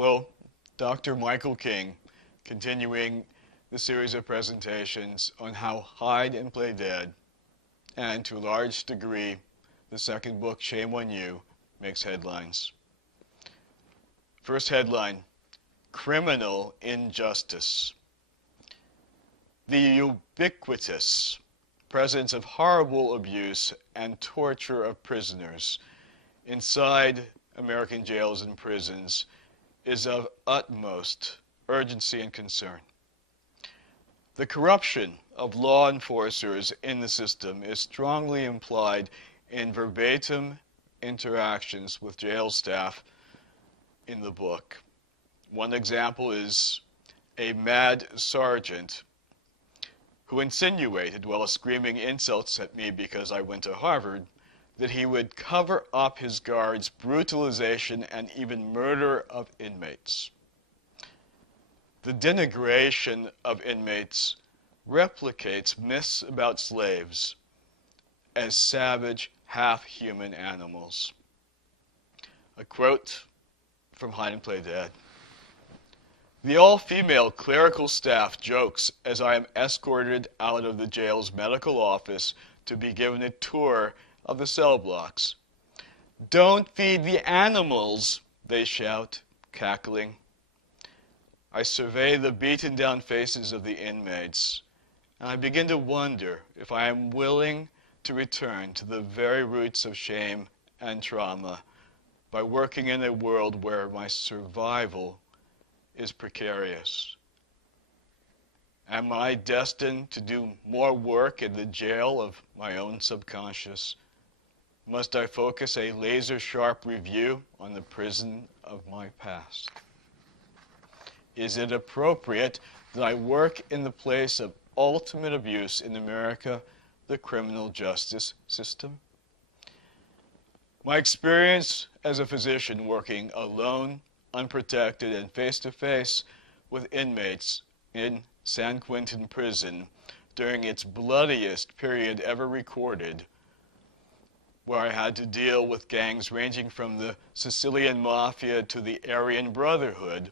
Hello, Dr. Michael King, continuing the series of presentations on how hide and play dead, and to a large degree, the second book, Shame on You, makes headlines. First headline, Criminal Injustice. The ubiquitous presence of horrible abuse and torture of prisoners inside American jails and prisons is of utmost urgency and concern. The corruption of law enforcers in the system is strongly implied in verbatim interactions with jail staff in the book. One example is a mad sergeant who insinuated, while screaming insults at me because I went to Harvard, that he would cover up his guards' brutalization and even murder of inmates. The denigration of inmates replicates myths about slaves as savage, half-human animals. A quote from Hide and Play Dead. The all-female clerical staff jokes as I am escorted out of the jail's medical office to be given a tour of the cell blocks. Don't feed the animals, they shout, cackling. I survey the beaten-down faces of the inmates, and I begin to wonder if I am willing to return to the very roots of shame and trauma by working in a world where my survival is precarious. Am I destined to do more work in the jail of my own subconscious? Must I focus a laser-sharp review on the prison of my past? Is it appropriate that I work in the place of ultimate abuse in America, the criminal justice system? My experience as a physician working alone, unprotected, and face-to-face with inmates in San Quentin prison during its bloodiest period ever recorded, where I had to deal with gangs ranging from the Sicilian Mafia to the Aryan Brotherhood,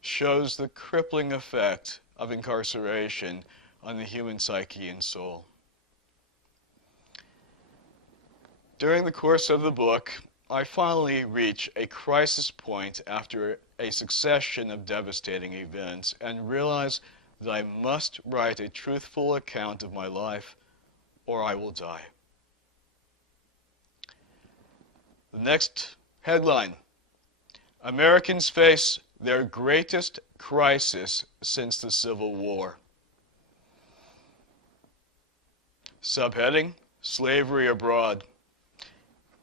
shows the crippling effect of incarceration on the human psyche and soul. During the course of the book, I finally reach a crisis point after a succession of devastating events and realize that I must write a truthful account of my life or I will die. The next headline, Americans face their greatest crisis since the Civil War. Subheading, Slavery Abroad.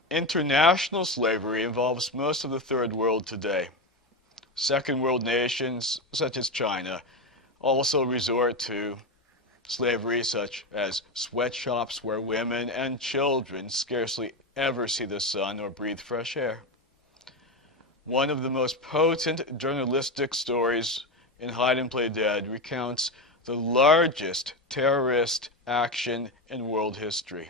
International slavery involves most of the Third World today. Second World nations, such as China, also resort to slavery such as sweatshops where women and children scarcely ever see the sun or breathe fresh air. One of the most potent journalistic stories in Hide and Play Dead recounts the largest terrorist action in world history.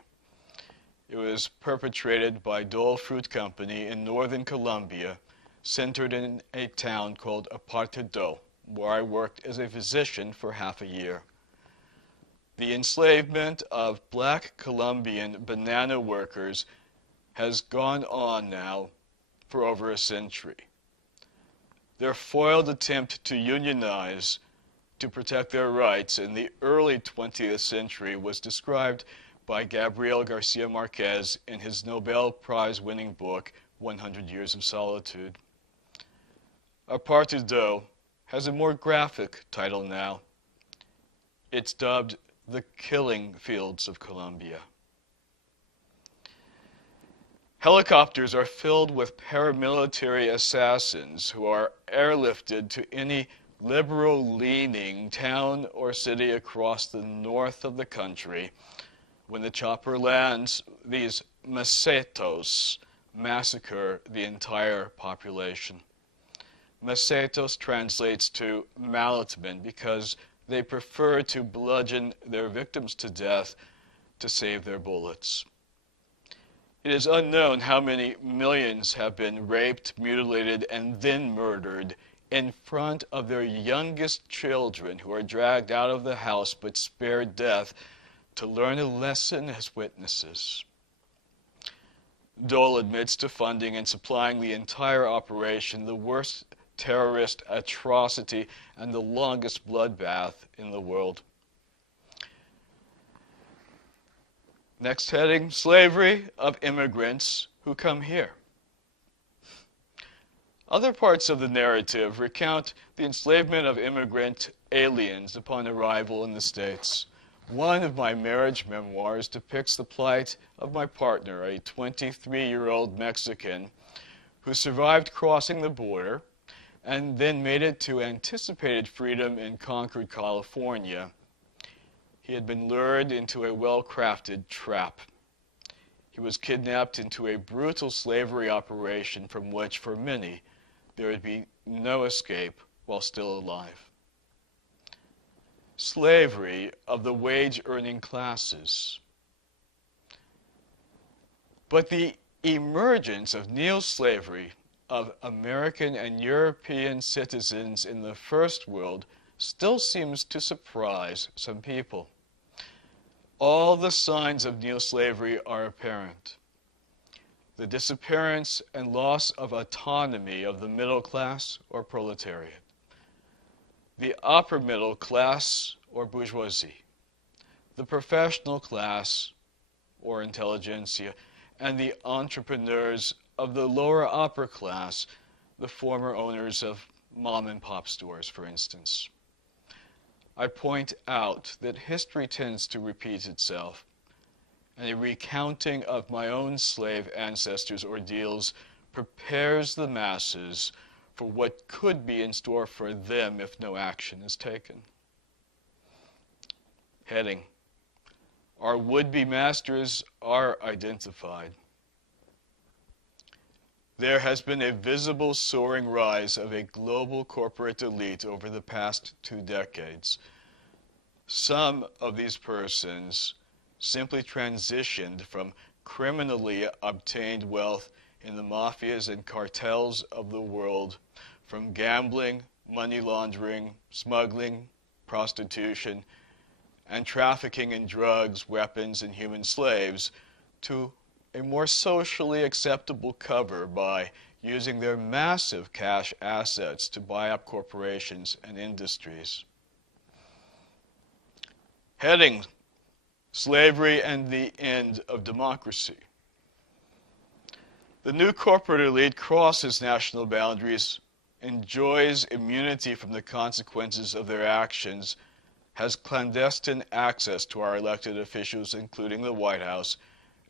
It was perpetrated by Dole Fruit Company in northern Colombia, centered in a town called Apartado, where I worked as a physician for half a year. The enslavement of black Colombian banana workers has gone on now for over a century. Their foiled attempt to unionize to protect their rights in the early 20th century was described by Gabriel Garcia Marquez in his Nobel Prize-winning book, 100 Years of Solitude. Apartado has a more graphic title now. It's dubbed The Killing Fields of Colombia. Helicopters are filled with paramilitary assassins who are airlifted to any liberal-leaning town or city across the north of the country. When the chopper lands, these macetos massacre the entire population. Macetos translates to malletmen because they prefer to bludgeon their victims to death to save their bullets. It is unknown how many millions have been raped, mutilated, and then murdered in front of their youngest children who are dragged out of the house but spared death to learn a lesson as witnesses. Dole admits to funding and supplying the entire operation, the worst terrorist atrocity and the longest bloodbath in the world. Next heading, slavery of immigrants who come here. Other parts of the narrative recount the enslavement of immigrant aliens upon arrival in the States. One of my marriage memoirs depicts the plight of my partner, a 23-year-old Mexican who survived crossing the border and then made it to anticipated freedom in Concord, California. He had been lured into a well-crafted trap. He was kidnapped into a brutal slavery operation from which, for many, there would be no escape while still alive. Slavery of the wage-earning classes. But the emergence of neo-slavery of American and European citizens in the First World still seems to surprise some people. All the signs of neo-slavery are apparent. The disappearance and loss of autonomy of the middle class or proletariat, the upper middle class or bourgeoisie, the professional class or intelligentsia, and the entrepreneurs of the lower upper class, the former owners of mom-and-pop stores, for instance. I point out that history tends to repeat itself, and a recounting of my own slave ancestors' ordeals prepares the masses for what could be in store for them if no action is taken. Heading: Our would-be masters are identified. There has been a visible soaring rise of a global corporate elite over the past 2 decades. Some of these persons simply transitioned from criminally obtained wealth in the mafias and cartels of the world, from gambling, money laundering, smuggling, prostitution, and trafficking in drugs, weapons, and human slaves, to a more socially acceptable cover by using their massive cash assets to buy up corporations and industries. Heading: Slavery and the End of Democracy. The new corporate elite crosses national boundaries, enjoys immunity from the consequences of their actions, has clandestine access to our elected officials, including the White House,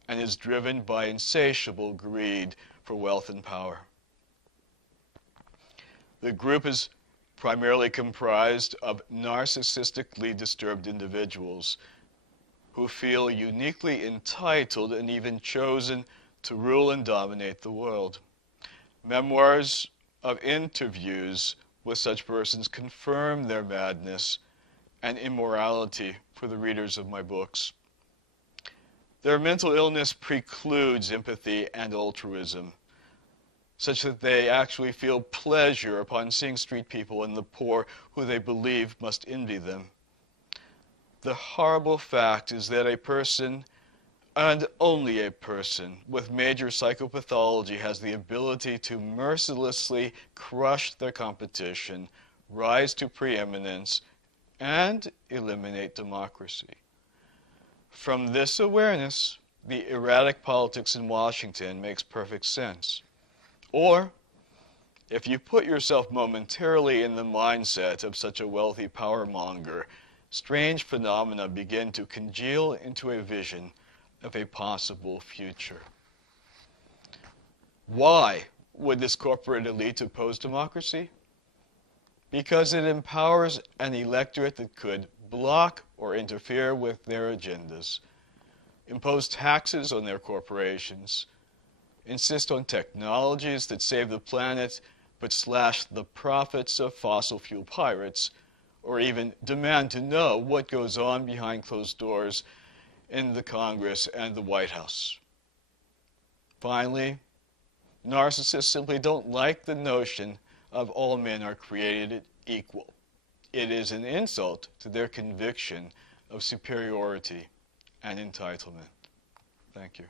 and is driven by insatiable greed for wealth and power. The group is primarily comprised of narcissistically disturbed individuals who feel uniquely entitled and even chosen to rule and dominate the world. Memoirs of interviews with such persons confirm their madness and immorality for the readers of my books. Their mental illness precludes empathy and altruism, such that they actually feel pleasure upon seeing street people and the poor who they believe must envy them. The horrible fact is that a person, and only a person, with major psychopathology has the ability to mercilessly crush their competition, rise to preeminence, and eliminate democracy. From this awareness, the erratic politics in Washington makes perfect sense. Or, if you put yourself momentarily in the mindset of such a wealthy powermonger, strange phenomena begin to congeal into a vision of a possible future. Why would this corporate elite oppose democracy? Because it empowers an electorate that could block or interfere with their agendas, impose taxes on their corporations, insist on technologies that save the planet but slash the profits of fossil fuel pirates, or even demand to know what goes on behind closed doors in the Congress and the White House. Finally, narcissists simply don't like the notion of all men are created equal. It is an insult to their conviction of superiority and entitlement. Thank you.